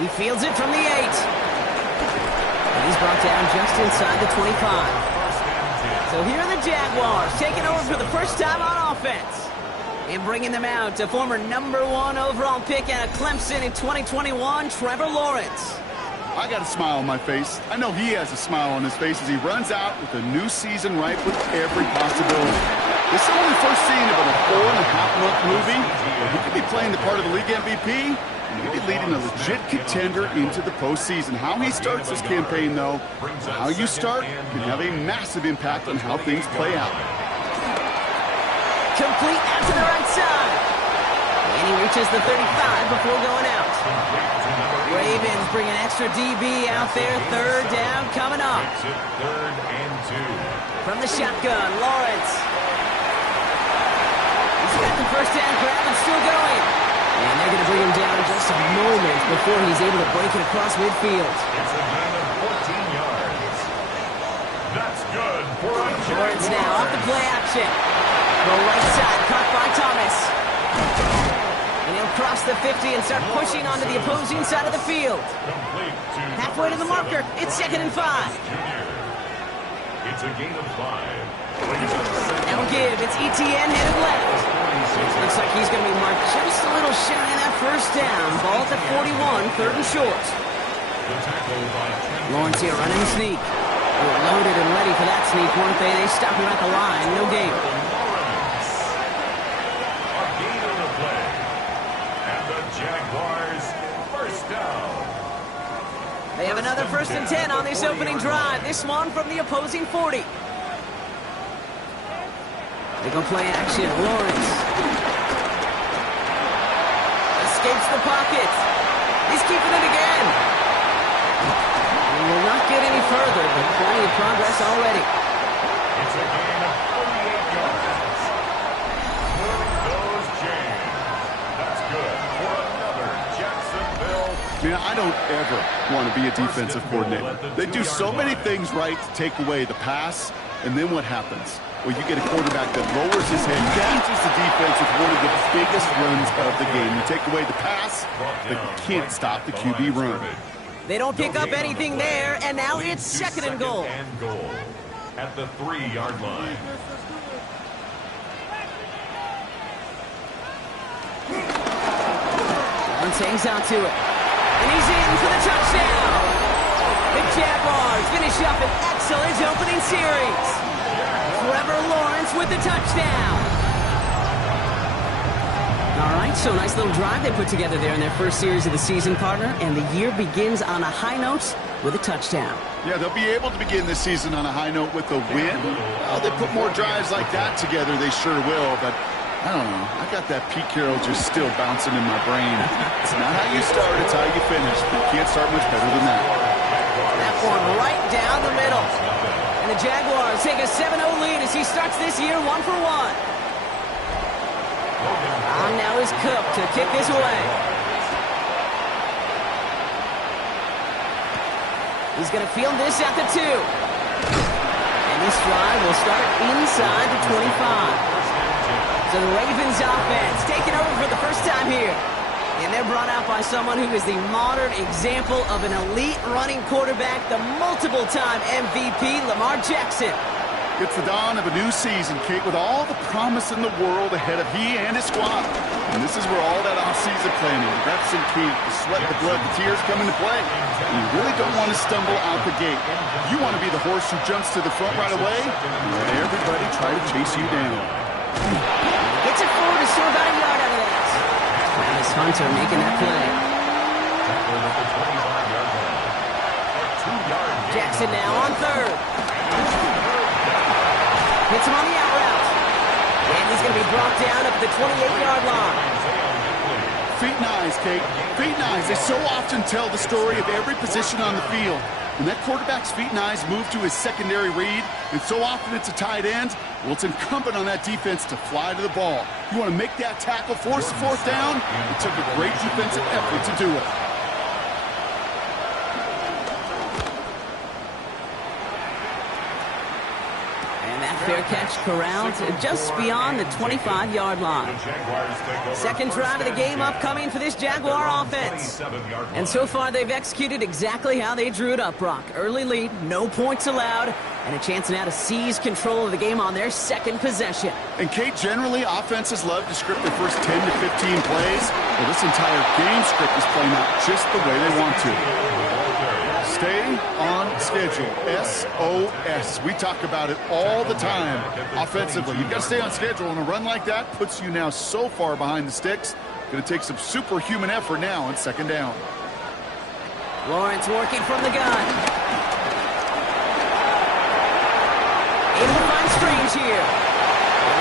He fields it from the 8. And he's brought down just inside the 25. So here are the Jaguars taking over for the first time on offense. And bringing them out to former #1 overall pick out of Clemson in 2021, Trevor Lawrence. I got a smile on my face. I know he has a smile on his face as he runs out with a new season ripe with every possibility. This is only the first scene of a 4.5-month movie where he could be playing the part of the league MVP and maybe leading a legit contender into the postseason. How he starts this campaign, though, how you start can have a massive impact on how things play out. Complete out to the right side. And he reaches the 35 before going out. Ravens bring an extra DB out there. Third down coming up. Third and 2. From the shotgun, Lawrence. He's got the first down grab and still going. And they're going to bring him down just a moment before he's able to break it across midfield. It's a gain of 14 yards. That's good for a Lawrence now off the play action. The right side caught by Thomas. And he'll cross the 50 and start pushing onto the opposing side of the field. Halfway to the marker. It's 2nd and 5. It's a gain of 5. Now give. It's ETN headed left. Looks like he's going to be marked just a little shy of that first down. Ball at the 41, 3rd and short. Lawrence here running the sneak. They were loaded and ready for that sneak, weren't they? They stopped him at the line. No gain. Jaguars, first down. They have another 1st and 10 on this opening drive. This one from the opposing 40. They go play action. Lawrence escapes the pocket. He's keeping it again. He will not get any further, but plenty of progress already. It's a gain of 38 yards. Goes James. That's good for another Jacksonville. Man, I don't ever want to be a defensive coordinator. They do so many things right to take away the pass, and then what happens? Well, you get a quarterback that lowers his head, changes the defense with one of the biggest runs of the game. You take away the pass, but you can't stop the QB run. They don't pick up anything there, and now it's 2nd and goal. At the 3-yard line. Lawrence hangs out to it. And he's in for the touchdown. The Jaguars finish up an excellent opening series. Trevor Lawrence with the touchdown. All right, so nice little drive they put together there in their first series of the season, partner. And the year begins on a high note with a touchdown. Yeah, they'll be able to begin this season on a high note with a win. Well, they put more drives like that together, they sure will. But I don't know. I got that Pete Carroll just still bouncing in my brain. It's not how you start, it's how you finish. But you can't start much better than that. That one right down the middle. And the Jaguars take a 7-0 lead as he starts this year 1 for 1. And now is Cook to kick this away. He's going to field this at the 2. And this drive will start inside the 25. So the Ravens offense taking over for the first time here. And they're brought out by someone who is the modern example of an elite running quarterback, the multiple-time MVP, Lamar Jackson. It's the dawn of a new season, Kate, with all the promise in the world ahead of he and his squad. And this is where all that off-season planning, the reps and key, the sweat, the blood, the tears come into play. And you really don't want to stumble out the gate. You want to be the horse who jumps to the front right away and let everybody try to chase you down. Gets it forward to score about a yard out of that. Travis Hunter making that play. Jackson now on 3rd. Hits him on the out route. And he's going to be brought down up at the 28-yard line. Feet and eyes, Kate. Feet and eyes. They so often tell the story of every position on the field. When that quarterback's feet and eyes move to his secondary read, and so often it's a tight end, well, it's incumbent on that defense to fly to the ball. You want to make that tackle, force the 4th down? It took a great defensive effort to do it. fair catch corralled just beyond the 25-yard line. Second drive of the game upcoming for this Jaguar offense. And so far, they've executed exactly how they drew it up, Brock. Early lead, no points allowed, and a chance now to seize control of the game on their second possession. And, Kate, generally, offenses love to script their first 10 to 15 plays. Well, this entire game script is playing out just the way they want to. Stay on schedule. SOS. We talk about it all the time offensively. You've got to stay on schedule, and a run like that puts you now so far behind the sticks. Going to take some superhuman effort now on second down. Lawrence working from the gun. Able to find Strange here.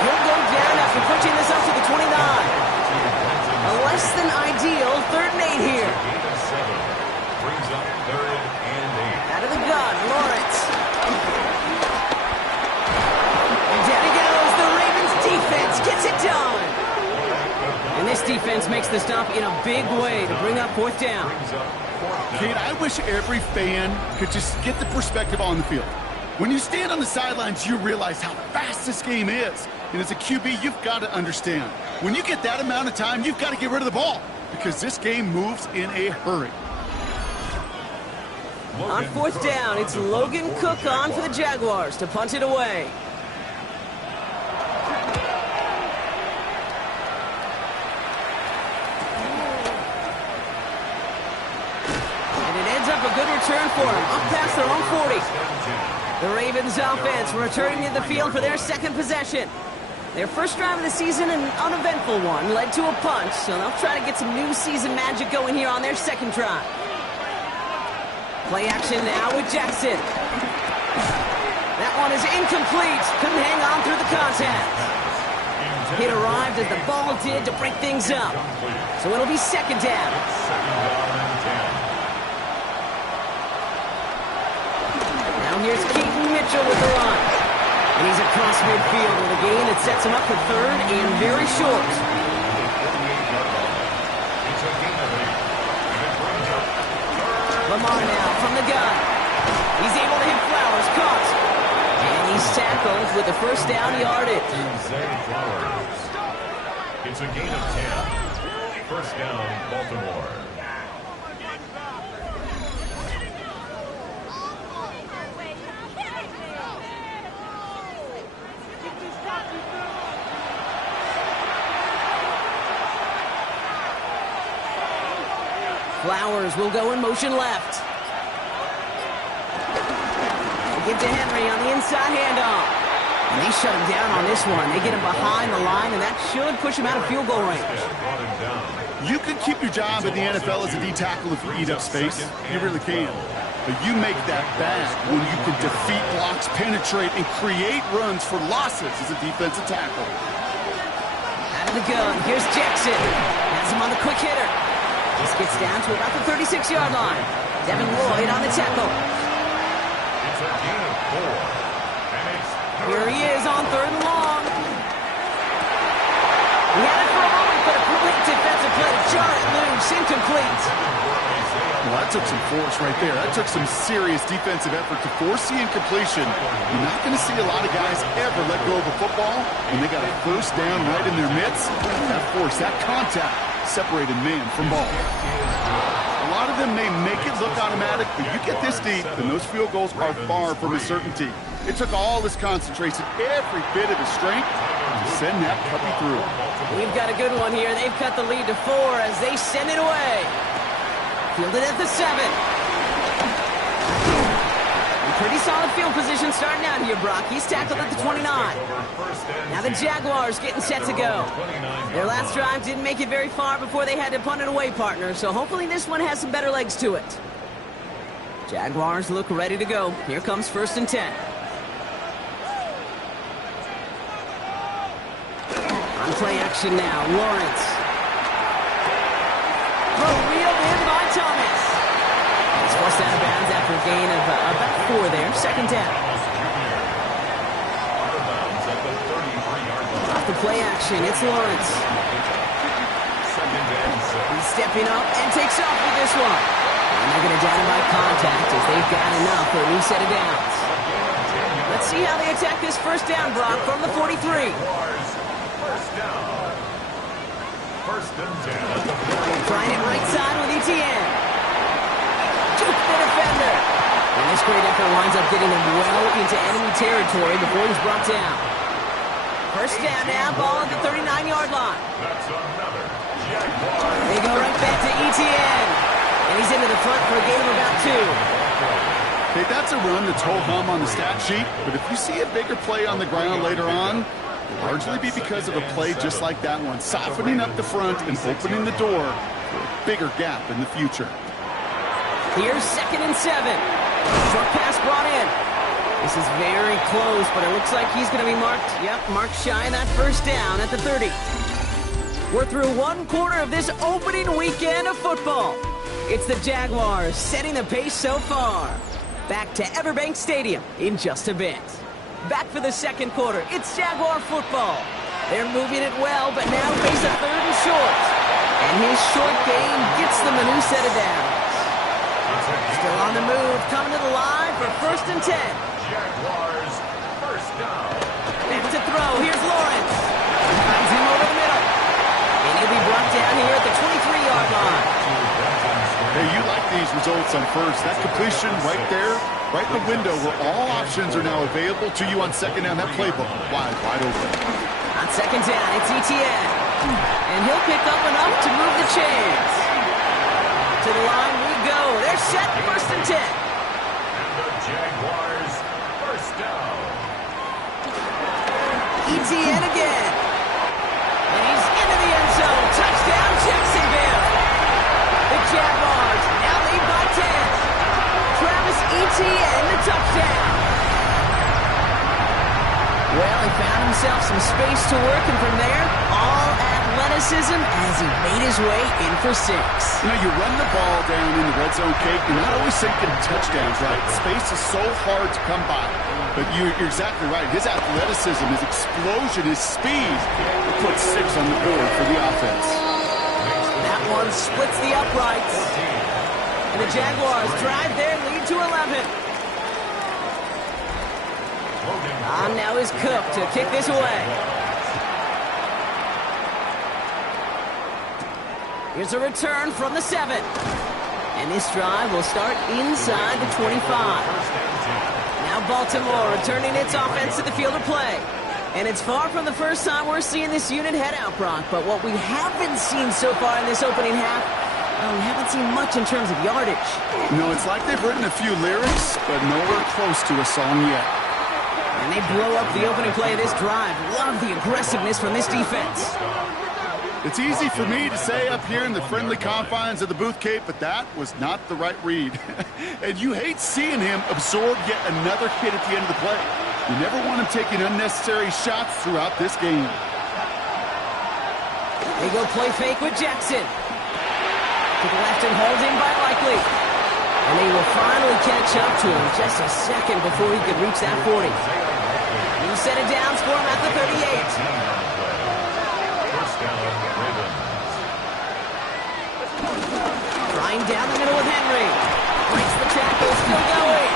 He'll go down after pushing this up to the 29. A less than ideal 3rd and 8 here. Brings up 3rd and 8. Out of the gun, Lawrence. And down he goes. The Ravens defense gets it done. And this defense makes the stop in a big way to bring up 4th down. Kate, I wish every fan could just get the perspective on the field. When you stand on the sidelines, you realize how fast this game is. And as a QB, you've got to understand. When you get that amount of time, you've got to get rid of the ball because this game moves in a hurry. On 4th down, it's Logan Cook on for the Jaguars to punt it away. And it ends up a good return for him, up past their own 40. The Ravens offense returning to the field for their second possession. Their first drive of the season, an uneventful one, led to a punt, so they'll try to get some new season magic going here on their second drive. Play action now with Jackson. That one is incomplete. Couldn't hang on through the contact. It arrived as the ball did to break things up. So it'll be second down. Now here's Keaton Mitchell with the run. And he's across midfield with a gain that sets him up for 3rd and very short. Lamar now from the gun. He's able to hit Flowers, caught. And he's tackled with the first down yardage. It's a gain of 10. First down, Baltimore. Flowers will go in motion left. They give to Henry on the inside handoff. And they shut him down on this one. They get him behind the line, and that should push him out of field goal range. You can keep your job in the NFL as a D tackle if you eat up space. You really can. But you make that bad when you can defeat blocks, penetrate, and create runs for losses as a defensive tackle. Out of the gun, here's Jackson. Has him on the quick hitter. This gets down to about the 36-yard line. Devin Lloyd on the tackle. It's a gain of 4. Here he is on 3rd and long. He had it for a moment, but a complete defensive play to jar it loose. Incomplete. Well, that took some force right there. That took some serious defensive effort to force the incompletion. You're not going to see a lot of guys ever let go of a football when they got a first down right in their midst. That force, that contact, separated man from ball. A lot of them may make it look automatic, but you get this deep, and those field goals are far from a certainty. It took all his concentration, every bit of his strength, to send that puppy through. We've got a good one here. They've cut the lead to 4 as they send it away. Fielded at the 7. Pretty solid field position starting out here, Brock. He's tackled at the 29. Now the Jaguars getting set to go. Their last drive didn't make it very far before they had to punt it away, partner, so hopefully this one has some better legs to it. Jaguars look ready to go. Here comes 1st and 10. On play action now, Lawrence. Throw reeled in by Thomas. He's forced out of bounds after a gain of about 4 there. Second down. Off the play action, it's Lawrence. He's stepping up and takes off with this one. And they're going to down him by contact as they've got enough for a new set of downs. Let's see how they attack this first down, Brock, from the 43. Jaguars, first down. First and 10 at the 40. Trying it right side with Etienne. Juke the defender. And this great effort winds up getting him well into enemy territory before he's brought down. First down now, ball at the 39-yard line. That's another Jaguars. They go right back to Etienne. And he's into the front for a gain of about 2. Hey, that's a run that's ho-hum on the stat sheet, but if you see a bigger play on the ground later on, it'll largely be because of a play just like that one, softening up the front and opening the door for a bigger gap in the future. Here's 2nd and 7. Short pass brought in. This is very close, but it looks like he's going to be marked shy of that first down at the 30. We're through one quarter of this opening weekend of football. It's the Jaguars setting the pace so far. Back to Everbank Stadium in just a bit. Back for the second quarter. It's Jaguar football. They're moving it well, but now face a 3rd and short. And his short gain gets them a new set of downs. Still on the move, coming to the line for 1st and 10. Jaguars, first down. Back to throw. Here's Lawrence. He finds him over the middle. And he'll be brought down here at the 23-yard line. Hey, you like these results on first. That completion right there, right in the window where all options are now available to you on second down. That playbook wide open. On second down, it's Etienne. And he'll pick up enough to move the chains. To the line we go. They're set, 1st and 10. And the Jaguars, first down. Etienne again. And he's into the end zone. Touchdown, Jacksonville. The Jaguars now lead by 10. Travis Etienne, the touchdown. Well, he found himself some space to work, and from there, all athleticism as he made his way in for 6. You know, you run the ball down in the red zone, Kate, you're not always thinking touchdowns, right? Space is so hard to come by. But you're exactly right. His athleticism, his explosion, his speed will put 6 on the board for the offense. That one splits the uprights. And the Jaguars drive their lead to 11. On now is Cook to kick this away. Here's a return from the 7. And this drive will start inside the 25. Now Baltimore returning its offense to the field of play. And it's far from the first time we're seeing this unit head out, Brock. But what we haven't seen so far in this opening half, we haven't seen much in terms of yardage. No, it's like they've written a few lyrics, but nowhere close to a song yet. And they blow up the opening play of this drive. Love the aggressiveness from this defense. It's easy for me to say up here in the friendly confines of the booth, Kate, but that was not the right read. And you hate seeing him absorb yet another hit at the end of the play. You never want him taking unnecessary shots throughout this game. They go play fake with Jackson. To the left and hauled in by Likely. And they will finally catch up to him just a second before he could reach that 40. New set of downs for him at the 38. First down, Ravens. Trying down the middle with Henry. Breaks the tackle, still going.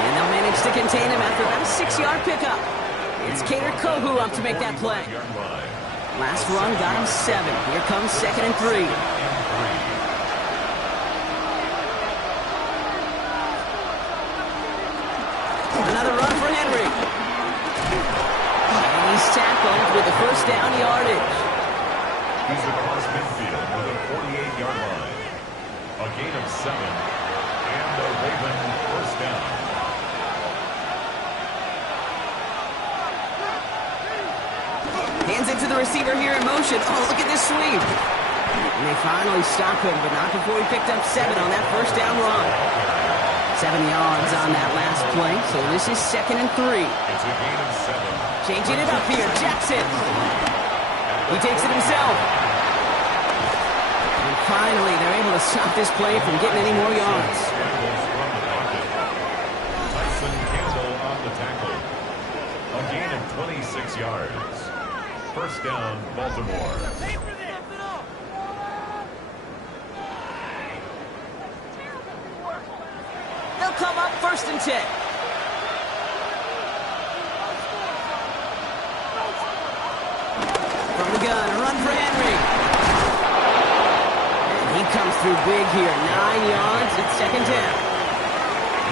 And they'll manage to contain him after about a 6-yard pickup. It's Cater Kohu up to make that play. Last run got him 7. Here comes 2nd and 3. Another run for Henry. And he's tackled with the first down yardage. He's across midfield with a 48-yard line. A gain of 7. And the Raven first down. Hands it to the receiver here in motion. Oh, look at this sweep. And they finally stop him, but not before he picked up 7 on that first down run. 7 yards on that last play, so this is 2nd and 3. It's a gain of 7. Changing it up here, Jackson. He takes it himself. And finally, they're able to stop this play from getting any more yards. Tyson Campbell on the tackle. A gain of 26 yards. First down, Baltimore. They'll come up 1st and 10. through big here. 9 yards. It's second down.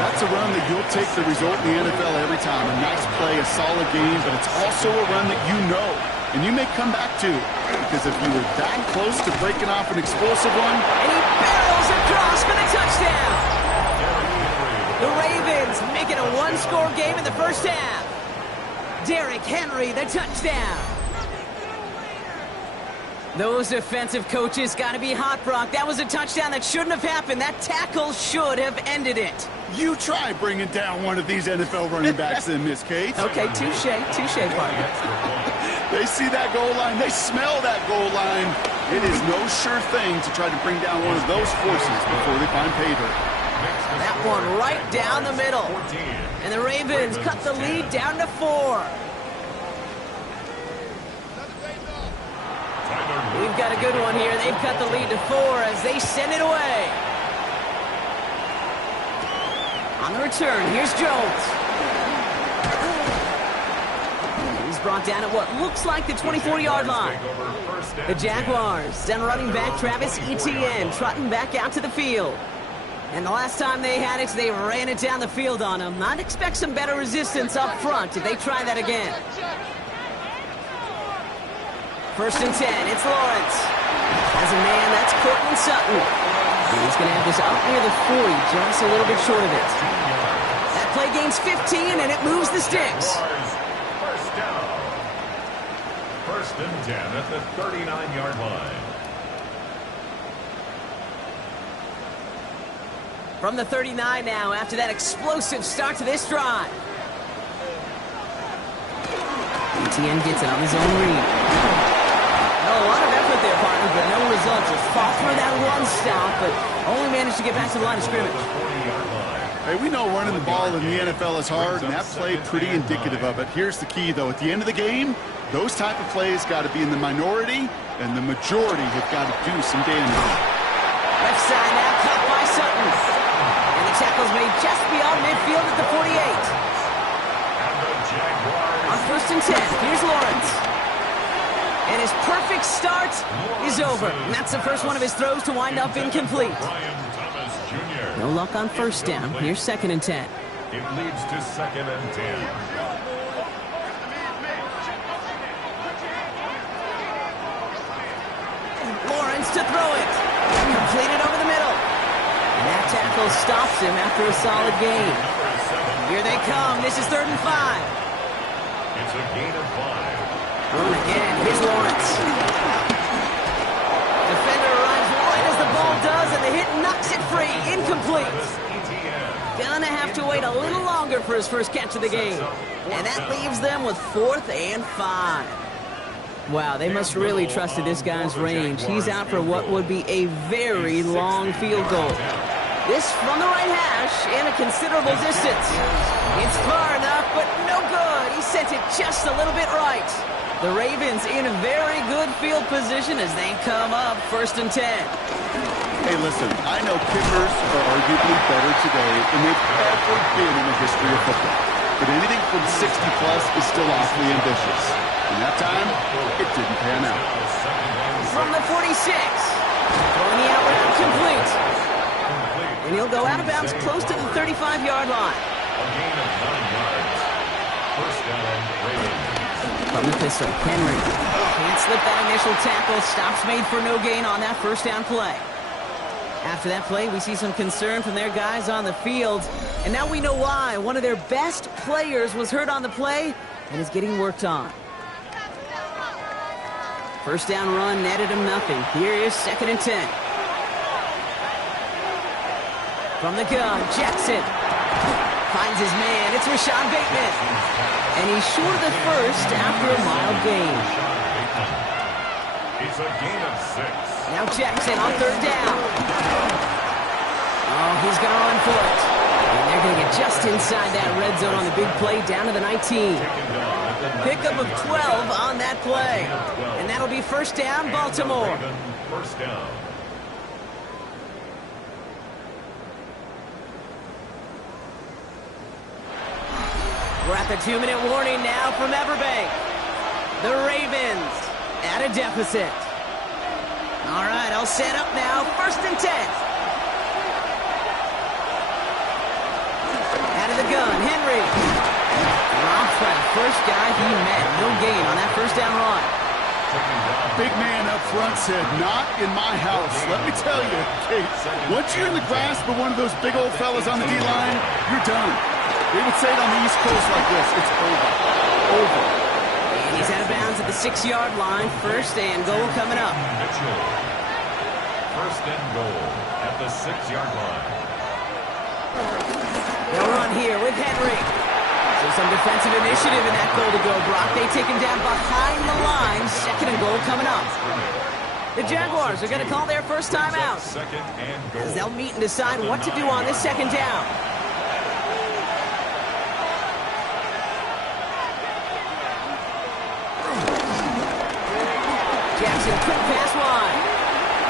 That's a run that you'll take the result in the NFL every time. A nice play, a solid game, but it's also a run that you know, and you may come back to. Because if you were that close to breaking off an explosive one... And he barrels across for the touchdown. The Ravens make it a one-score game in the first half. Derrick Henry, the touchdown. Those defensive coaches got to be hot, Brock. That was a touchdown that shouldn't have happened. That tackle should have ended it. You try bringing down one of these NFL running backs in this case. Okay, touche, partner. They see that goal line. They smell that goal line. It is no sure thing to try to bring down one of those forces before they find pay dirt. That one right down the middle. And the Ravens cut the lead down to 4. We've got a good one here. They've cut the lead to 4 as they send it away. On the return, here's Jones. He's brought down at what looks like the 24-yard line. The Jaguars send running back Travis Etienne trotting back out to the field. And the last time they had it, they ran it down the field on him. I'd expect some better resistance up front if they try that again. First and 10, it's Lawrence. As a man, that's Cortland Sutton. He's going to have this up near the 40, just a little bit short of it. That play gains 15, and it moves the sticks. First down. First and 10 at the 39-yard line. From the 39 now, after that explosive start to this drive. Etienne gets it on his own read. A lot of effort there, partner, but no results. Just fought through that one stop, but only managed to get back to the line of scrimmage. Hey, we know running the ball in the NFL is hard, and that play pretty indicative of it. Here's the key, though. At the end of the game, those type of plays got to be in the minority, and the majority have got to do some damage. Left side now, caught by Sutton. And the tackle's made just beyond midfield at the 48. On first and 10, here's Lawrence. And his perfect start is over. And that's the first one of his throws to wind up incomplete. No luck on first down. Here's second and 10. It leads to second and 10. Lawrence to throw it. Completed over the middle. And that tackle stops him after a solid gain. Here they come. This is 3rd and 5. It's a gain of 5. Run again. Here's Lawrence. Defender arrives right as the ball does, and the hit knocks it free. Incomplete. Gonna have to wait a little longer for his first catch of the game. And that leaves them with 4th and 5. Wow, they must really trusted this guy's range. He's out for what would be a very long field goal. This from the right hash and a considerable distance. It's far enough, but no good. He sent it just a little bit right. The Ravens in a very good field position as they come up 1st and 10. Hey, listen, I know kickers are arguably better today than they've ever been in the history of football. But anything from 60-plus is still awfully ambitious. And that time, it didn't pan out. From the 46, throwing the out route complete. And he'll go out of bounds close to the 35-yard line. A gain of 9 yards. First down, Ravens. From the pistol, Henry can't slip that initial tackle. Stops made for no gain on that first down play. After that play, we see some concern from their guys on the field. And now we know why. One of their best players was hurt on the play and is getting worked on. First down run netted him nothing. Here is 2nd and 10. From the gun, Jackson finds his man. It's Rashad Bateman. And he's short of the first after a mild gain. It's a gain of 6. Now Jackson on 3rd down. Oh, he's going to run for it. And they're going to get just inside that red zone on the big play down to the 19. Pickup of 12 on that play. And that'll be first down, Baltimore. First down. We're at the 2-minute warning now from Everbank. The Ravens at a deficit. All right, all set up now. 1st and 10. Out of the gun, Henry. Drops by the first guy he met. No gain on that 1st down run. Big man up front said, not in my house. Let me tell you, Kate, once you're in the grasp of one of those big old fellas on the D-line, you're done. They would say it on the East Coast like this. It's over. Over. And he's out of bounds at the 6-yard line. 1st and goal coming up. Mitchell. 1st and goal at the 6-yard line. They'll run here with Henry. So some defensive initiative in that goal to go, Brock. They take him down behind the line. 2nd and goal coming up. The Jaguars are going to call their first time out. 2nd and goal. As they'll meet and decide what to do on this 2nd down. Jackson, quick pass wide.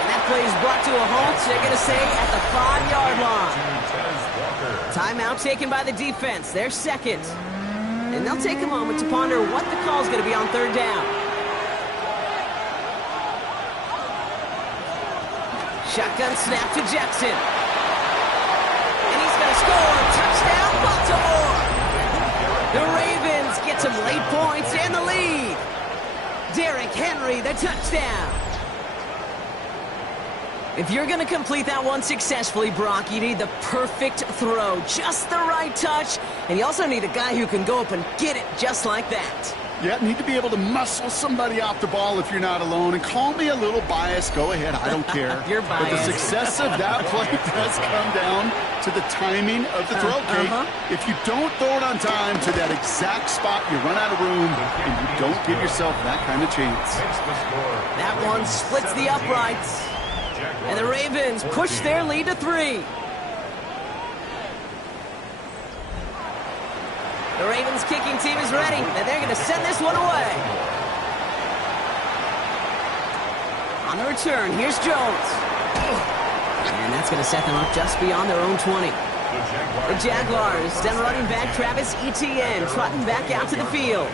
And that play is brought to a halt, they're going to say, at the 5-yard line. Timeout taken by the defense. They're 2nd. And they'll take a moment to ponder what the call is going to be on 3rd down. Shotgun snap to Jackson. And he's going to score. Touchdown, Baltimore. The Ravens get some late points and the lead. Derrick Henry, the touchdown. If you're going to complete that one successfully, Brock, you need the perfect throw, just the right touch, and you also need a guy who can go up and get it just like that. Yeah, need to be able to muscle somebody off the ball if you're not alone. And call me a little biased. Go ahead. I don't care. You're biased. But the success of that play does come down to the timing of the throw, Kate. If you don't throw it on time to that exact spot, you run out of room, and you don't give yourself that kind of chance. That one splits the uprights. And the Ravens push their lead to 3. The Ravens kicking team is ready, and they're going to send this one away. On the return, here's Jones. And that's going to set them up just beyond their own 20. The Jaguars send running back Travis Etienne trotting back out to the field.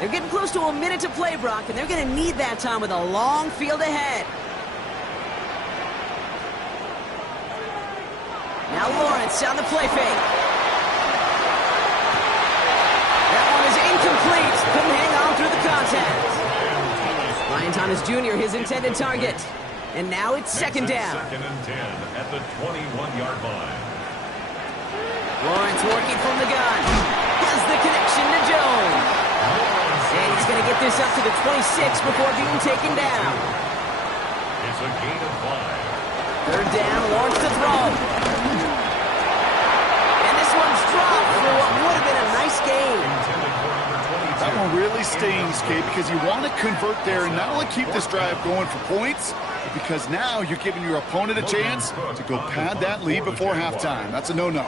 They're getting close to a minute to play, Brock, and they're going to need that time with a long field ahead. Now Lawrence on the play fake. That one is incomplete. Couldn't hang on through the contact. Ryan Thomas Jr., his intended target. And now it's 2nd down. 2nd and 10 at the 21-yard line. Lawrence working from the gun. Has the connection to Jones. And he's going to get this up to the 26 before being taken down. It's a gain of 5. 3rd down, Lawrence to throw. And this one's dropped for what would have been a nice game. That one really stings, Kate, because you want to convert there and not only keep this drive going for points, but because now you're giving your opponent a chance to go pad that lead before halftime. That's a no-no.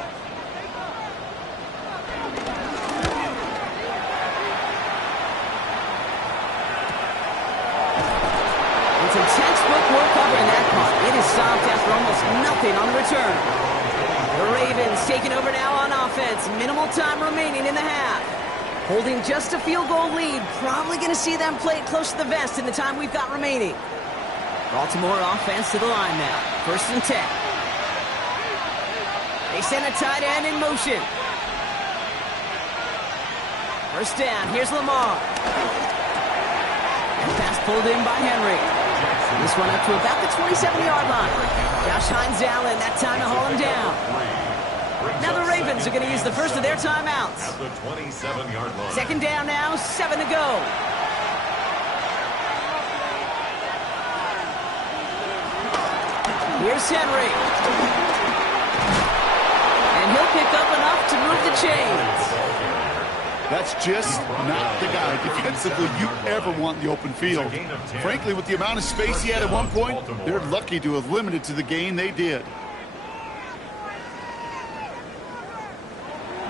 It's a textbook work covering that punt. It is stopped after almost nothing on the return. The Ravens taking over now on offense. Minimal time remaining in the half. Holding just a field goal lead. Probably going to see them play it close to the vest in the time we've got remaining. Baltimore offense to the line now. 1st and 10. They send a tight end in motion. 1st down. Here's Lamar. And pass pulled in by Henry. This one up to about the 27-yard line. Josh Hines Allen, that time to haul him down. Now the Ravens are going to use the first of their timeouts. At the 27-yard line. 2nd down now, 7 to go. Here's Henry. And he'll pick up enough to move the chains. That's just not the guy defensively you ever want in the open field. Frankly, with the amount of space he had at one point, they're lucky to have limited to the gain they did.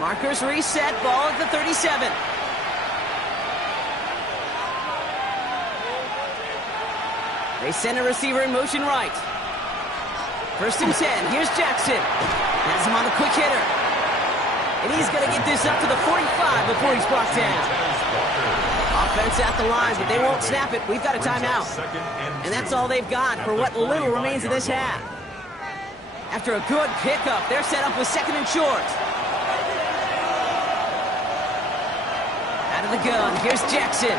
Markers reset, ball at the 37. They send a receiver in motion right. 1st and 10, here's Jackson. Has him on a quick hitter. And he's going to get this up to the 45 before he's brought down. Offense at the line, but they won't snap it. We've got a timeout. And that's all they've got for what little remains of this half. After a good pickup, they're set up with 2nd and short. Out of the gun, here's Jackson.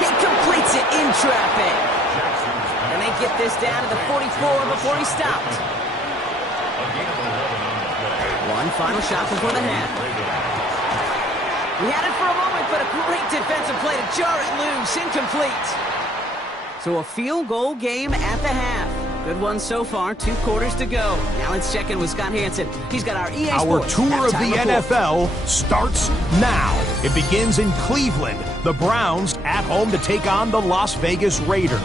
He completes it in traffic. And they get this down to the 44 before he stopped. One final shot before the half. He had it for a moment, but a great defensive play to jar it loose. Incomplete. So a field goal game at the half. Good one so far. 2 quarters to go. Now let's check in with Scott Hansen. He's got our EA Sports tour of the report. NFL starts now. It begins in Cleveland. The Browns at home to take on the Las Vegas Raiders.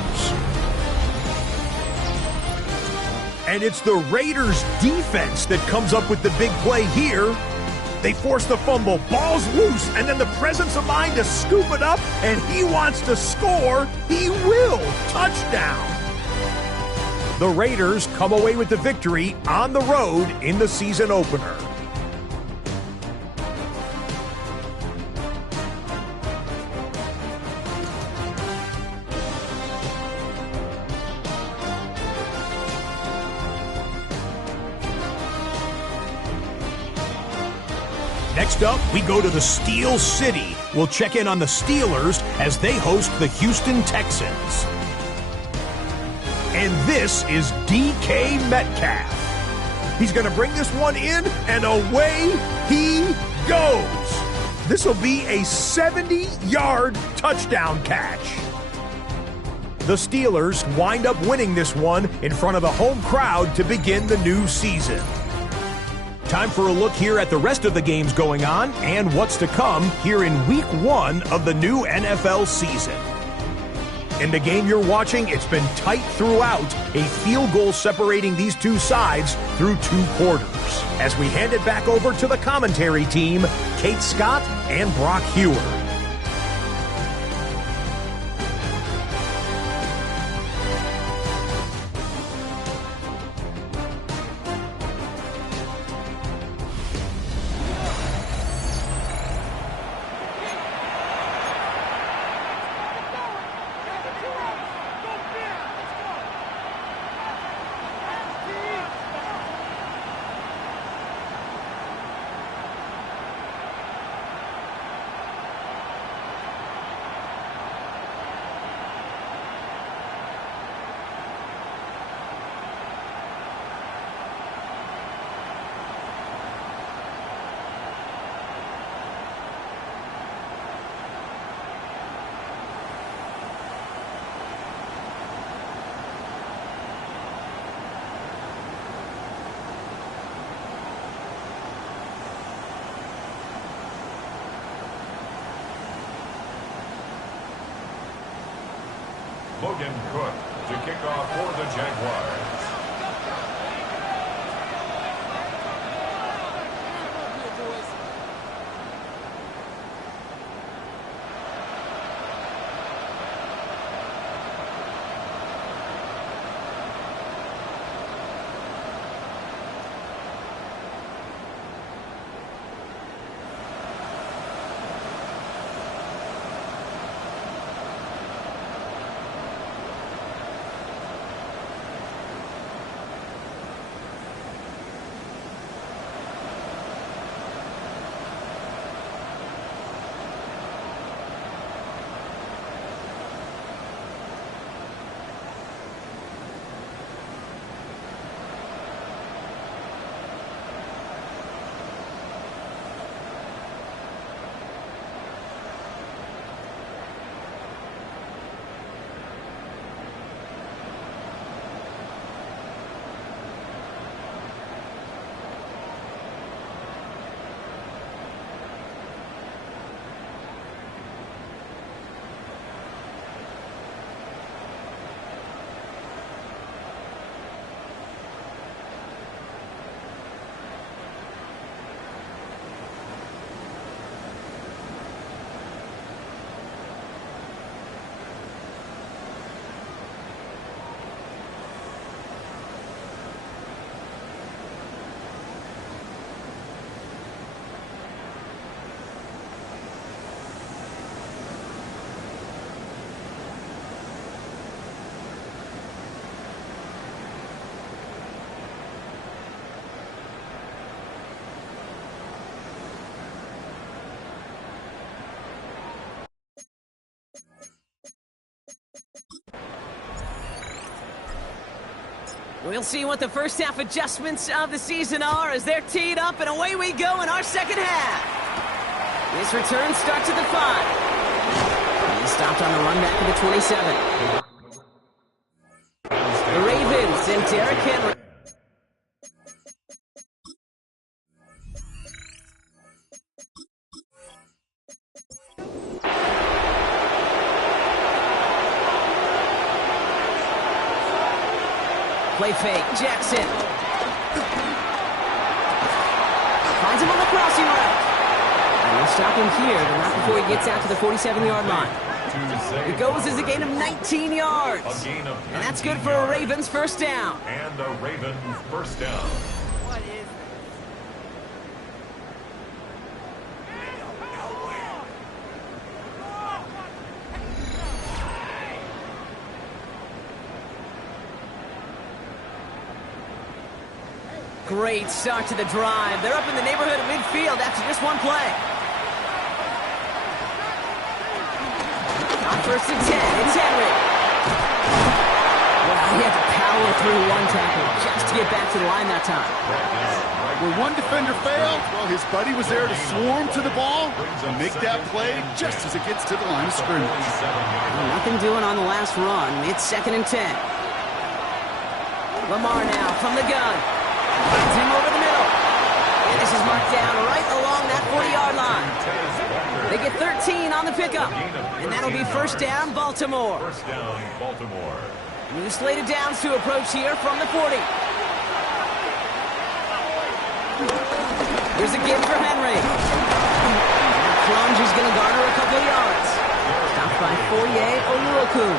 And it's the Raiders defense that comes up with the big play here. They force the fumble, ball's loose, and then the presence of mind to scoop it up, and he wants to score. He will. Touchdown. The Raiders come away with the victory on the road in the season opener. Next up, we go to the Steel City. We'll check in on the Steelers as they host the Houston Texans. And this is DK Metcalf. He's going to bring this one in, and away he goes. This will be a 70-yard touchdown catch. The Steelers wind up winning this one in front of the home crowd to begin the new season. Time for a look here at the rest of the games going on and what's to come here in Week 1 of the new NFL season. In the game you're watching, it's been tight throughout, a field goal separating these two sides through 2 quarters. As we hand it back over to the commentary team, Kate Scott and Brock Hewer. Logan Cook to kick off for the Jaguars. We'll see what the first half adjustments of the season are as they're teed up, and away we go in our second half. This return starts at the 5. He stopped on the run back at the 27. The Ravens and Derrick Henry. Play fake, Jackson. Finds him on the crossing route. And we'll stop him here, but not before he gets out to the 47-yard line. It goes as a gain of 19 yards. And that's good for a Ravens first down. And a Ravens first down. Great start to the drive. They're up in the neighborhood of midfield after just one play. On first and 10, it's Henry. Well, he had to power through one tackle just to get back to the line that time. Where one defender failed, well, his buddy was there to swarm to the ball and make that play just as it gets to the line of scrimmage. Well, nothing doing on the last run. It's second and 10. Lamar now from the gun. Finds him over the middle. And this is marked down right along that 40-yard line. They get 13 on the pickup. And that'll be first down, Baltimore. First down, Baltimore. New slate of downs to approach here from the 40. Here's a give for Henry. That plunge is going to garner a couple of yards. Stopped by Foye Oluokun.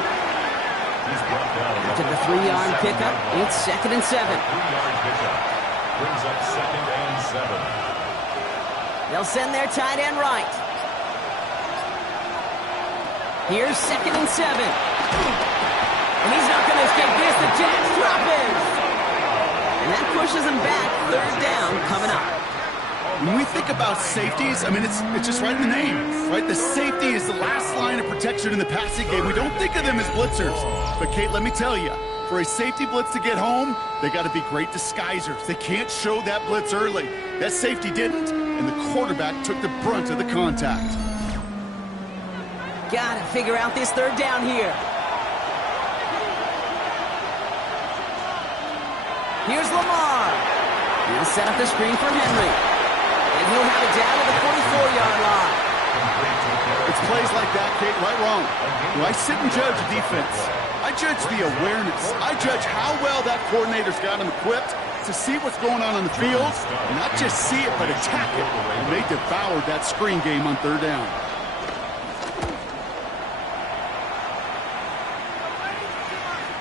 After the 3-yard pickup, it's second and 7. 3-yard pickup brings up second and 7. They'll send their tight end right. Here's second and 7. And he's not going to escape this. The Jags drop him. And that pushes him back. Third down coming up. When we think about safeties, I mean, it's just right in the name, right? The safety is the last line of protection in the passing game. We don't think of them as blitzers. But, Kate, let me tell you, for a safety blitz to get home, they got to be great disguisers. They can't show that blitz early. That safety didn't, and the quarterback took the brunt of the contact. Got to figure out this third down here. Here's Lamar. He'll set up the screen for Henry. And he'll have it down to the 44-yard line. It's plays like that, Kate, right wrong. When I sit and judge defense, I judge the awareness. I judge how well that coordinator's got him equipped to see what's going on the field, and not just see it, but attack it. And they devoured that screen game on third down.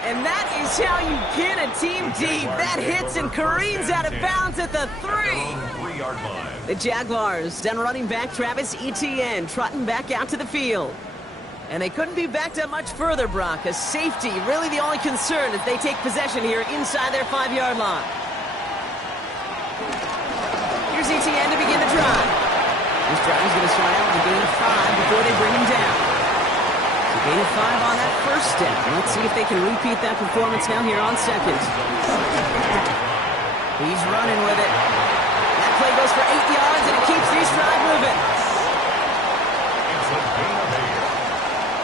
And that is how you pin a team deep. That hits and careens out of bounds at the 3. 3-yard line. The Jaguars then running back Travis Etienne trotting back out to the field. And they couldn't be backed up much further, Brock. A safety really the only concern as they take possession here inside their 5-yard line. Here's Etienne to begin the drive. This drive is going to start out with a gain of 5 before they bring him down. So gain of 5 on that first step. Let's see if they can repeat that performance now here on second. He's running with it. That play goes for 8 yards, and it keeps this drive moving. It's a gain of 8.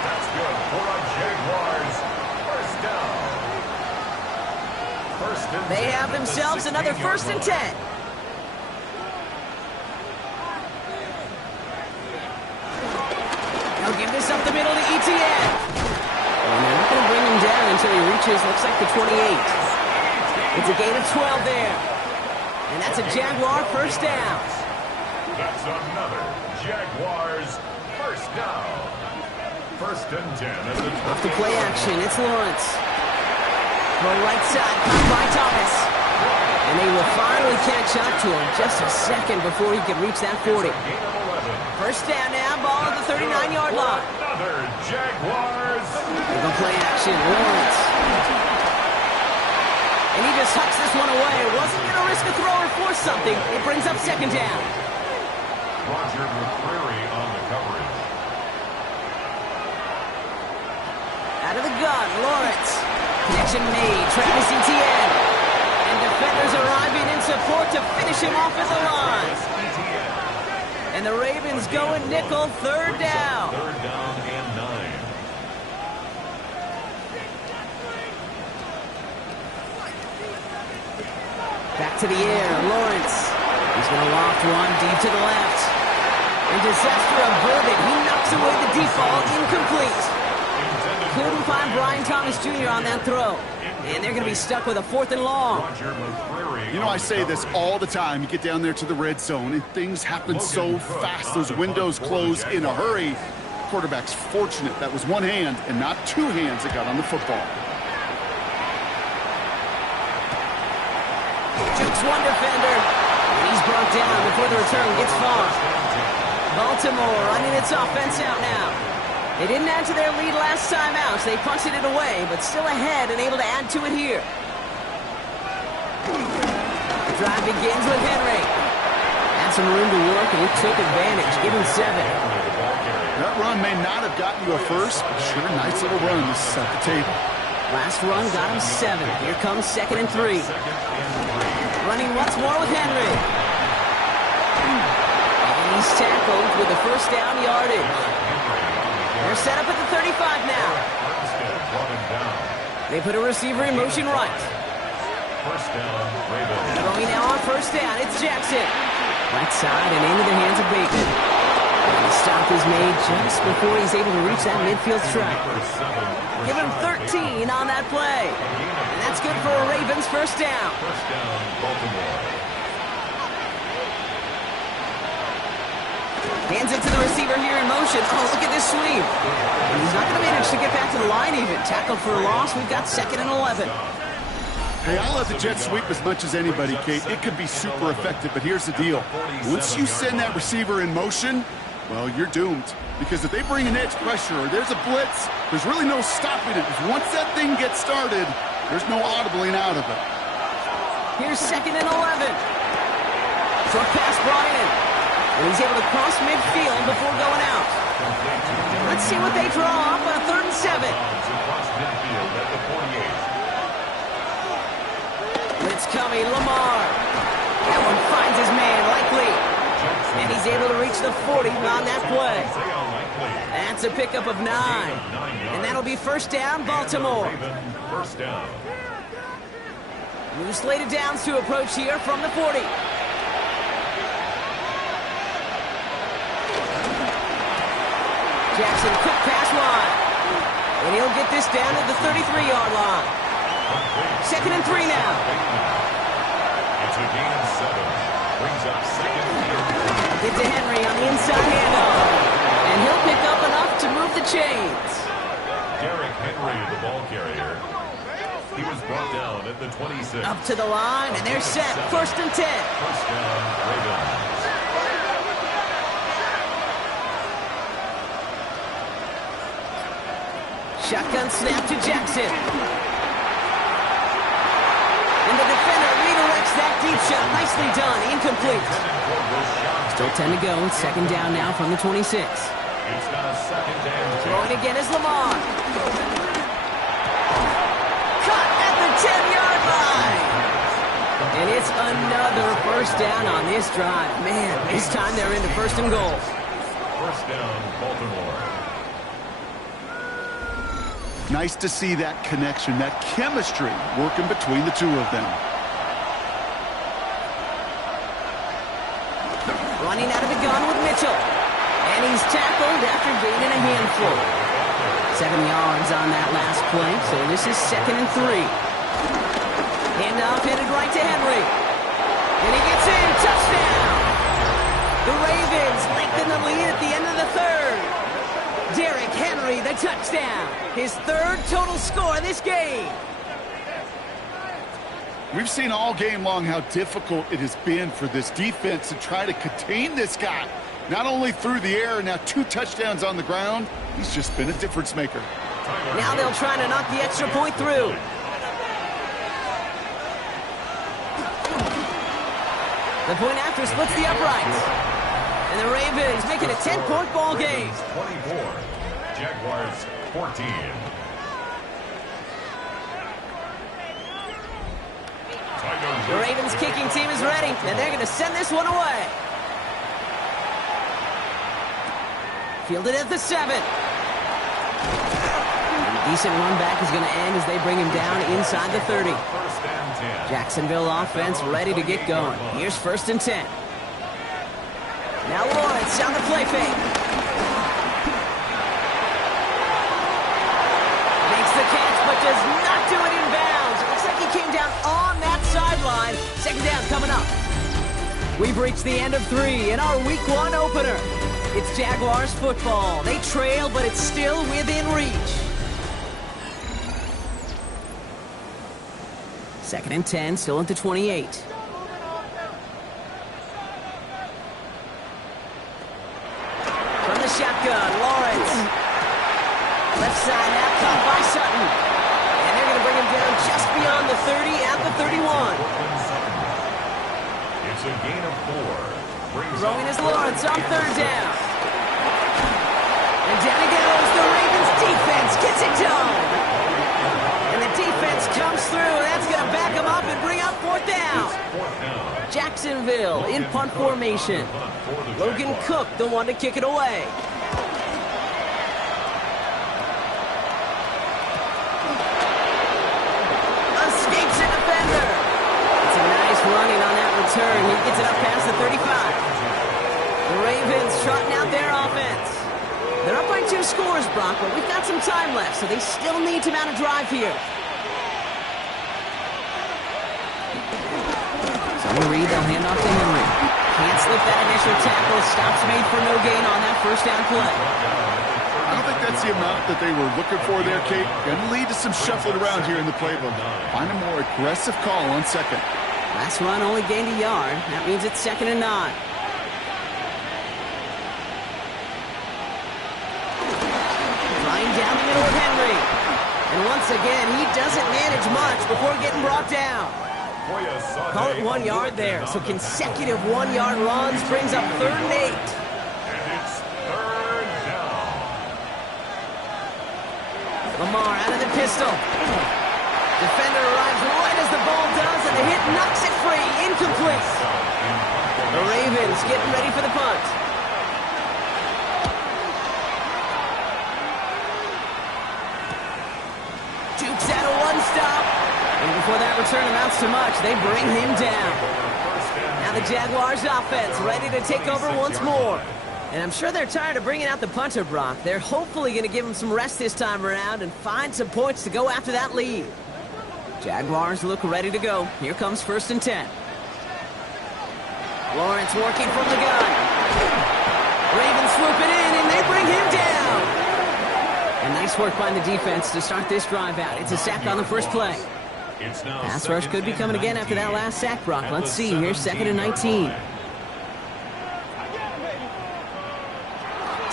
That's good for a Jaguars first down. First and 10. They have themselves another first and 10. They'll give this up the middle to Etienne. And they're not going to bring him down until he reaches, looks like the 28. It's a gain of 12 there. And that's a Jaguar first down. That's another Jaguars first down. First and 10 at the 20. Off the play action, it's Lawrence. To the right side, caught by Thomas. And they will finally catch up to him just a second before he can reach that 40. Gain of 11. First down now, ball at the 39-yard line. Another Jaguars. They go play action, Lawrence. And he just hucks this one away. Wasn't going to risk a throw or force something. It brings up second down. Roger McCreary on the coverage. Out of the gun, Lawrence. Connection made. Travis Etienne. defenders arriving in support to finish him off at the line. And the Ravens go in nickel, third down. Third down and 9. Back to the air, Lawrence. He's going to loft one deep to the left. And disaster averted. He knocks away the deep ball, incomplete. Couldn't find Brian Thomas Jr. on that throw. And they're going to be stuck with a 4th and long. You know, I say this all the time. You get down there to the red zone, and things happen so fast. Those windows close in a hurry. Quarterback's fortunate that was one hand and not two hands that got on the football. Jukes one defender. And he's brought down before the return gets far. Baltimore running its offense out now. They didn't add to their lead last time out, so they punted it away, but still ahead and able to add to it here. The drive begins with Henry. Had some room to work, and he took advantage, giving 7. That run may not have gotten you a first, but sure, nice little run to set the table. Last run got him 7. Here comes 2nd and 3. Running once more with Henry. And he's tackled with the first down yardage. They're set up at the 35 now. They put a receiver in motion right. First down, Ravens. Throwing now on first down, it's Jackson. Right side and into the hands of Bateman. And the stop is made just before he's able to reach that midfield strike. Give him 13 on that play. And that's good for a Ravens first down. First down, Baltimore. Hands it to the receiver here in motion. Oh, look at this sweep. And he's not going to manage to get back to the line even. Tackle for a loss. We've got 2nd and 11. Hey, I love the jet sweep as much as anybody, Kate. It could be super effective, but here's the deal. Once you send that receiver in motion, well, you're doomed. Because if they bring an edge pressure or there's a blitz, there's really no stopping it. Because once that thing gets started, there's no audibling out of it. Here's 2nd and 11. Short pass brought in. And he's able to cross midfield before going out. Let's see what they draw up on a 3rd and 7. Across midfield at the 48. Blitz coming, Lamar. That one finds his man, Likely. And he's able to reach the 40 on that play. That's a pickup of 9. And that'll be first down, Baltimore. First down. New slated downs to approach here from the 40. Jackson, quick pass wide. And he'll get this down at the 33-yard line. 2nd and 3 now. It's a gain of 7. Brings up 2nd and 3. Get to Henry on the inside handoff. And he'll pick up enough to move the chains. Derrick Henry, the ball carrier. He was brought down at the 26. Up to the line, and they're set. 1st and 10. First down, Ravens. Shotgun snap to Jackson. And the defender redirects that deep shot. Nicely done. Incomplete. Still 10 to go. 2nd down now from the 26. It's now 2nd down. Throwing again is Lamar. Cut at the 10-yard line. And it's another first down on this drive. Man, this time they're into 1st and goal. First down, Baltimore. Nice to see that connection, that chemistry working between the two of them. Running out of the gun with Mitchell. And he's tackled after gaining a handful. 7 yards on that last play, so this is 2nd and 3. Handoff headed right to Henry. And he gets in. Touchdown! The Ravens lengthen the lead at the end of the 3rd. Derrick Henry, the touchdown. His 3rd total score this game. We've seen all game long how difficult it has been for this defense to try to contain this guy. Not only through the air, now 2 touchdowns on the ground. He's just been a difference maker. Now they'll try to knock the extra point through. The point after splits the uprights. And the Ravens make it a 10-point ball game. 24. Jaguars 14. Tigers The Ravens kicking team is ready, and they're going to send this one away. Fielded at the 7. A decent run back is going to end as they bring him down inside the 30. Jacksonville offense ready to get going. Here's 1st and 10. Now Lawrence on the play fake. Makes the catch, but does not do it in bounds. It looks like he came down on that sideline. 2nd down coming up. We've reached the end of 3 in our Week 1 opener. It's Jaguars football. They trail, but it's still within reach. 2nd and 10, still at the 28. From the shotgun, Lawrence. Left side now, caught by Sutton. And they're going to bring him down just beyond the 30 at the 31. It's a gain of 4. Throwing is Lawrence on 3rd down. And down he goes. The Ravens defense gets it done. And the defense comes through. That's going to back him up and bring up 4th down. Jacksonville in punt formation. Logan Cook, the one to kick it away. Escapes a defender. It's a nice running on that return. He gets it up past the 35. The Ravens trotting out their offense. They're up by 2 scores, Brock, but we've got some time left, so they still need to mount a drive here. So Reed, they'll hand off to Henry. Can't slip that initial tackle. Stops made for no gain on that 1st down play. I don't think that's the amount that they were looking for there, Kate. Going to lead to some shuffling around here in the playbook. Find a more aggressive call on 2nd. Last run only gained a yard. That means it's 2nd and 9. Flying down the middle of Henry. And once again, he doesn't manage much before getting brought down. Call it 1 yard there. So consecutive 1-yard runs brings up 3rd and 8. And it's 3rd down. Lamar out of the pistol. Defender arrives right as the ball does, and the hit knocks it free. Incomplete. The Ravens getting ready for the punt. Jukes out a 1-stop. And before that return amounts to much, they bring him down. Now the Jaguars offense ready to take over once more. And I'm sure they're tired of bringing out the punter, Brock. They're hopefully going to give him some rest this time around and find some points to go after that lead. Jaguars look ready to go. Here comes 1st and 10. Lawrence working from the gun. Ravens swoop it in, and they bring him down. And nice work by the defense to start this drive out. It's a sack on the first play. Pass rush could be coming again after that last sack, Brock. Let's see. Here's 2nd and 19.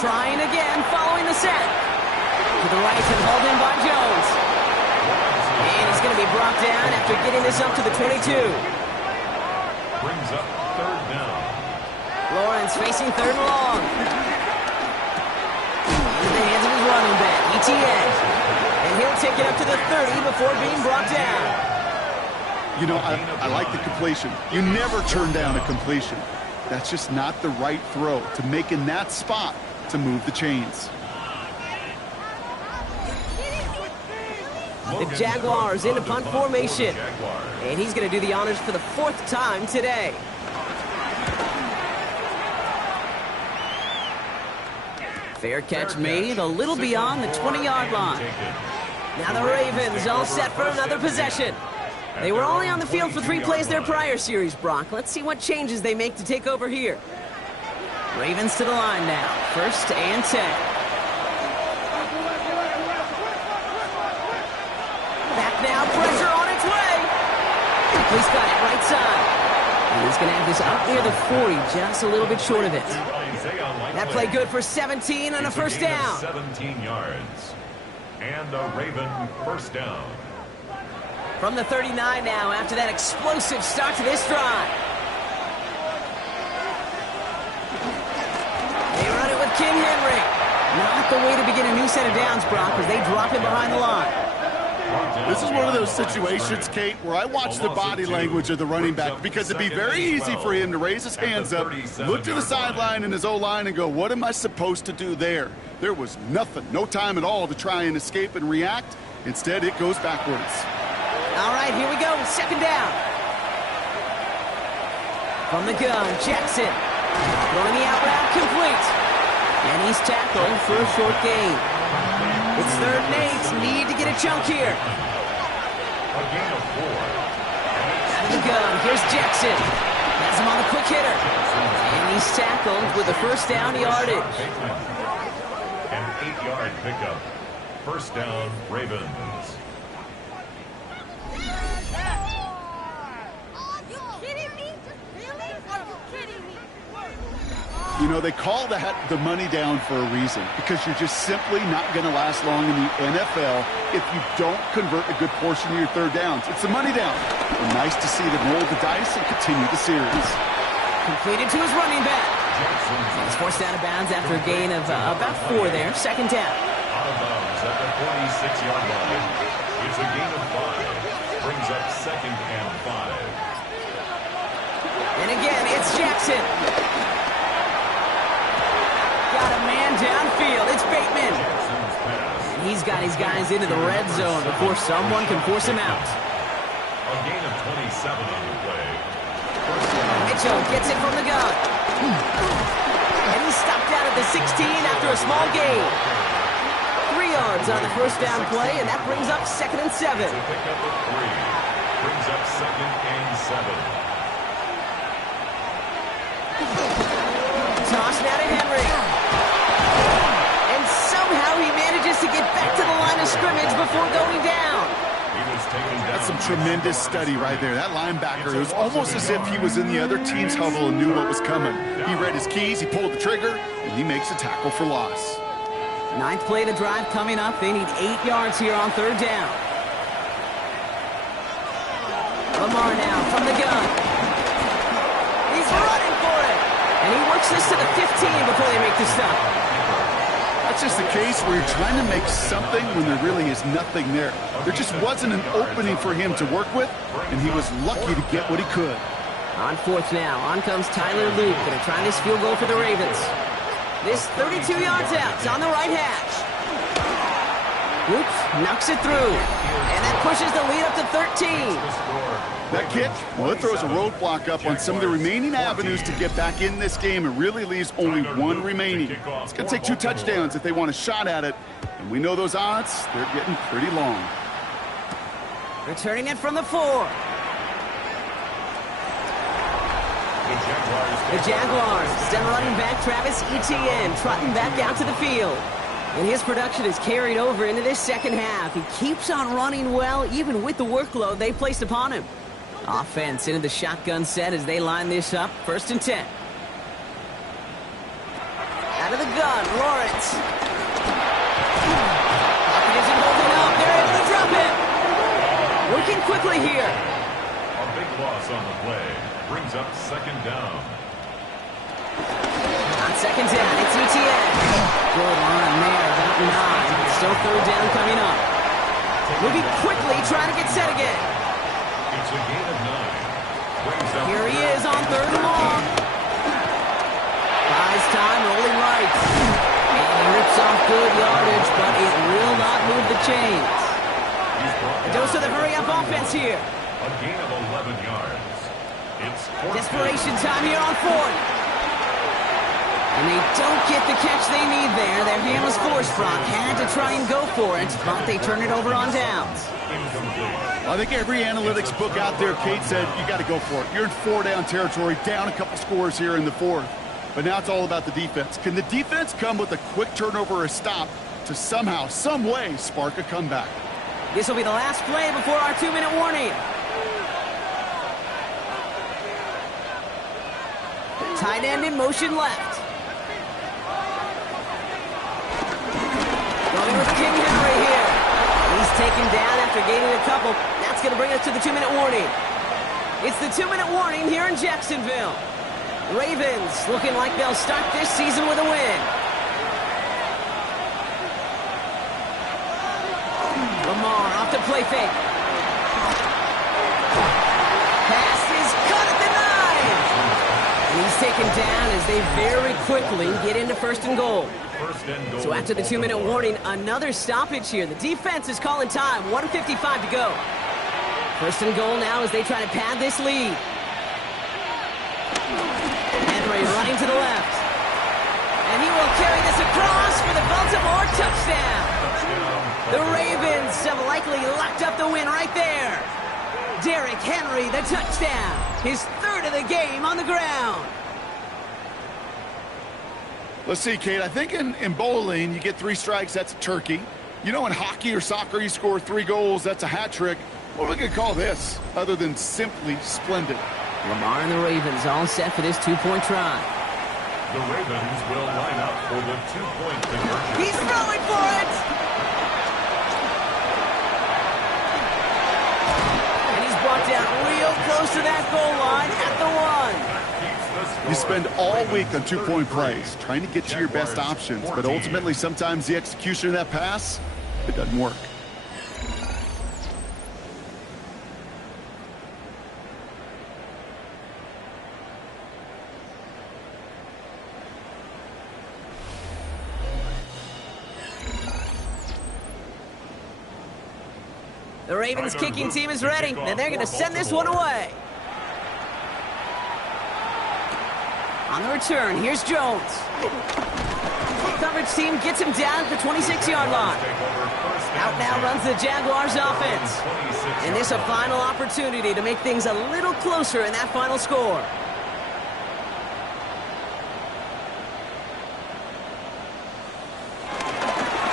Trying again, following the sack. To the right and hauled in by Jones. And he's going to be brought down after getting this up to the 22. Brings up 3rd down. Lawrence facing 3rd and long. Into the hands of his running back, ETN. And he'll take it up to the 30 before being brought down. You know, I like the completion. You never turn down a completion. That's just not the right throw to make in that spot to move the chains. The Jaguars into punt formation. And he's going to do the honors for the 4th time today. Fair catch made a little beyond the 20-yard line. Now the Ravens all set for another possession. They were only on the field for 3 plays their prior series, Brock. Let's see what changes they make to take over here. Ravens to the line now. 1st and 10. Back now, pressure on its way. He's got it right side. And he's going to have this out near the 40, just a little bit short of it. That play good for 17 and a 1st down. 17 yards. And a Raven 1st down. From the 39 now after that explosive start to this drive. They run it with King Henry. Not the way to begin a new set of downs, Brock, as they drop him behind the line. This is one of those situations, Kate, where I watch the body language of the running back because it'd be very easy for him to raise his hands up, look to the sideline in his O-line and go, what am I supposed to do there? There was nothing, no time at all to try and escape and react. Instead, it goes backwards. All right, here we go. Second down. From the gun, Jackson. Throwing the out route complete. And he's tackled for a short gain. It's 3rd and 8. Need to get a chunk here. A gain of 4. Out of the gun. Here's Jackson. Has him on the quick hitter. And he's tackled with a first down yardage. An 8-yard pickup. First down, Ravens. You know, they call that the money down for a reason, because you're just simply not going to last long in the NFL if you don't convert a good portion of your 3rd downs. It's the money down. And nice to see them roll the dice and continue the series. Completed to his running back. He's forced out of bounds after a gain of about 4 there. Second down. Out of bounds at the 46-yard line. It's a gain of 5. Brings up 2nd and 5. And again, it's Jackson. Got a man downfield. It's Bateman. And he's got his guys into the red zone before someone can force him out. A gain of 27 on the play. Mitchell gets it from the gun. And he's stopped out at the 16 after a small gain. 3 yards on the first down play, and that brings up 2nd and 7. It's a pickup of 3. Brings up 2nd and 7. Toss now to Henry. And somehow he manages to get back to the line of scrimmage before going down. He was taken down. That's some tremendous study right there. That linebacker, it was almost as if he was in the other team's huddle and knew what was coming. He read his keys, he pulled the trigger, and he makes a tackle for loss. 9th play to drive coming up. They need 8 yards here on 3rd down. Lamar now from the gun. He's running for it. And he works this to the 15 before they make the stop. That's just the case where you're trying to make something when there really is nothing there. There just wasn't an opening for him to work with, and he was lucky to get what he could. On 4th now, on comes Tyler Luke. Going to try this field goal for the Ravens. This 32 yards out. It's on the right hash. Luke knocks it through. And that pushes the lead up to 13. That kick, well, it throws a roadblock up on some of the remaining avenues to get back in this game and really leaves only 1 remaining. It's going to take 2 touchdowns if they want a shot at it. And we know those odds, they're getting pretty long. Returning it from the 4. The Jaguars send running back Travis Etienne trotting back out to the field. And his production is carried over into this second half. He keeps on running well, even with the workload they placed upon him. Offense into the shotgun set as they line this up. 1st and 10. Out of the gun, Lawrence. Pocket isn't holding up. They're able to drop it. Working quickly here. A big loss on the play. Brings up 2nd down. On 2nd down, it's Etienne. Good line there, about 9. Still 3rd down coming up. Moving quickly, trying to get set again. It's a gain of 9. Here he is on 3rd and long. Buys time, rolling right. And he rips off good yardage, but it will not move the chains. A dose of the hurry-up offense here. A gain of 11 yards. It's Desperation time here on 4th. And they don't get the catch they need there. Their hand was forced. Brock had to try and go for it, but they turn it over on downs. I think every analytics book out there, Kate said, you got to go for it. You're in 4-down territory, down a couple scores here in the 4th. But now it's all about the defense. Can the defense come with a quick turnover or a stop to somehow, some way, spark a comeback? This will be the last play before our 2-minute warning. Tight end in motion left. Going with King Henry here. He's taken down after gaining a couple. That's going to bring us to the 2-minute warning. It's the 2-minute warning here in Jacksonville. Ravens looking like they'll start this season with a win. Lamar off the play fake. Pass is cut at the 9. And he's taken down as they very quickly get into 1st and goal. So after the 2-minute warning, another stoppage here. The defense is calling time. 1:55 to go. 1st and goal now as they try to pad this lead. Henry running to the left. And he will carry this across for the Baltimore touchdown. The Ravens have likely locked up the win right there. Derrick Henry, the touchdown. His 3rd of the game on the ground. Let's see, Kate. I think in bowling, you get 3 strikes, that's a turkey. You know, in hockey or soccer, you score 3 goals, that's a hat trick. What are we going to call this, other than simply splendid? Lamar and the Ravens all set for this 2-point try. The Ravens will line up for the 2-point conversion. He's throwing for it! And he's brought down real close to that goal line at the 1. You spend all week on 2-point plays, trying to get to your best options, but ultimately sometimes the execution of that pass, it doesn't work. The Ravens kicking team is ready, and they're going to send this one away. On the return, here's Jones. The coverage team gets him down at the 26-yard line. Out now runs the Jaguars offense. And this a final opportunity to make things a little closer in that final score.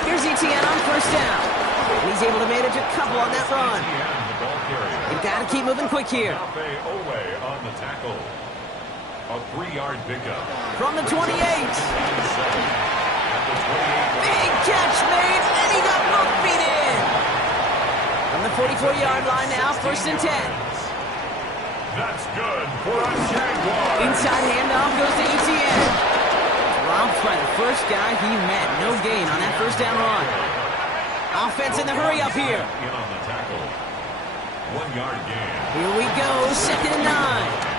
Here's Etienne on 1st down. And he's able to manage a couple on that run. You've got to keep moving quick here. On the tackle. A 3-yard pickup. From the 28. Big catch made, and he got both feet in. From the 44-yard line now, 1st and 10. That's good for a Jaguar. Inside handoff goes to Etienne. Robbed by the first guy he met. No gain on that 1st down run. Offense in the hurry up here. In on the tackle. 1-yard gain. Here we go, 2nd and 9.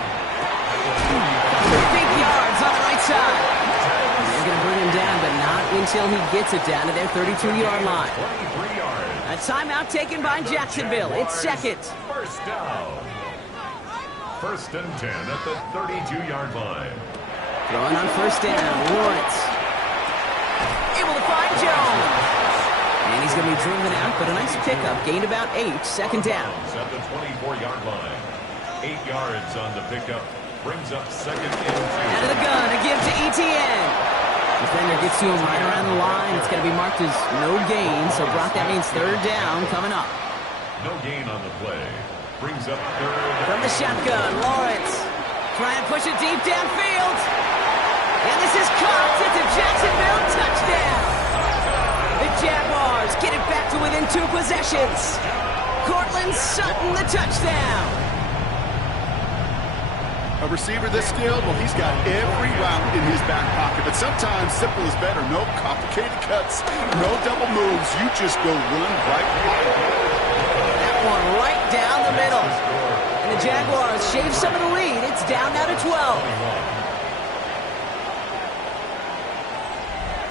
Big yards on the right side. They're going to bring him down, but not until he gets it down to their 32-yard line. 23 yards. A timeout taken by Jacksonville. It's 2nd. 1st down. 1st and 10 at the 32-yard line. Throwing on 1st down, Lawrence. Able to find Jones. And he's going to be driven out, but a nice pickup. Gained about 8. 2nd down. At the 24-yard line. 8 yards on the pickup. Brings up 2nd and 2. Out of the gun, a give to Etienne. Defender gets to him right around the line. It's going to be marked as no gain, so Brock, that means 3rd down coming up. No gain on the play. Brings up 3rd. From the shotgun, Lawrence. Trying to push it deep downfield. And this is caught. It's a Jacksonville touchdown. The Jaguars get it back to within 2 possessions. Cortland Sutton, the touchdown. A receiver this skilled, well, he's got every route in his back pocket. But sometimes simple is better. No complicated cuts, no double moves. You just go run right behind him. That one right down the middle. And the Jaguars shave some of the lead. It's down now to 12.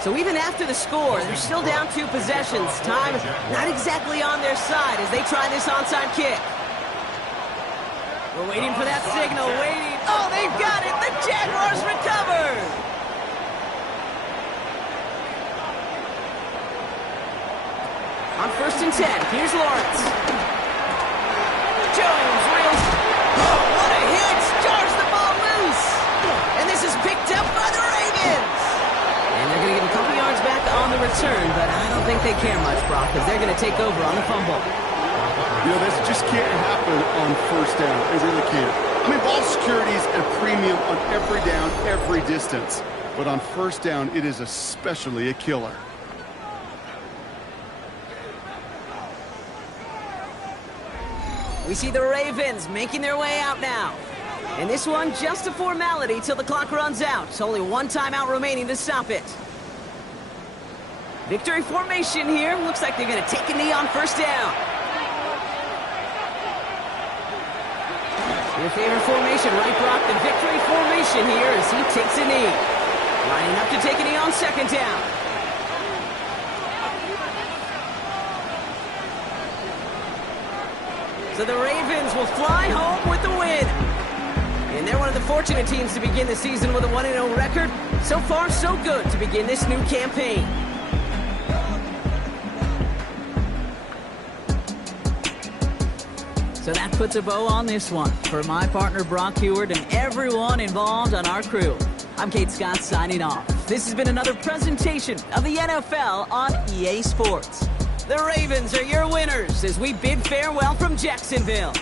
So even after the score, they're still down 2 possessions. Time not exactly on their side as they try this onside kick. We're waiting for that signal, waiting. Oh, they've got it. The Jaguars recovered. On 1st and 10, here's Lawrence. Jones reels. Oh, what a hit. Jars the ball loose. And this is picked up by the Ravens. And they're going to get a couple yards back on the return, but I don't think they care much, Brock, because they're going to take over on the fumble. You know, this just can't happen on 1st down. It really can't. I mean, ball security is a premium on every down, every distance. But on 1st down, it is especially a killer. We see the Ravens making their way out now. And this one, just a formality till the clock runs out. It's only 1 timeout remaining to stop it. Victory formation here. Looks like they're going to take a knee on 1st down. Your favorite formation, right, Brock? The victory formation here as he takes a knee. Lining up to take a knee on second down. So the Ravens will fly home with the win. And they're one of the fortunate teams to begin the season with a 1-0 record. So far, so good to begin this new campaign. So that puts a bow on this one. For my partner, Brock Heward, and everyone involved on our crew, I'm Kate Scott signing off. This has been another presentation of the NFL on EA Sports. The Ravens are your winners as we bid farewell from Jacksonville.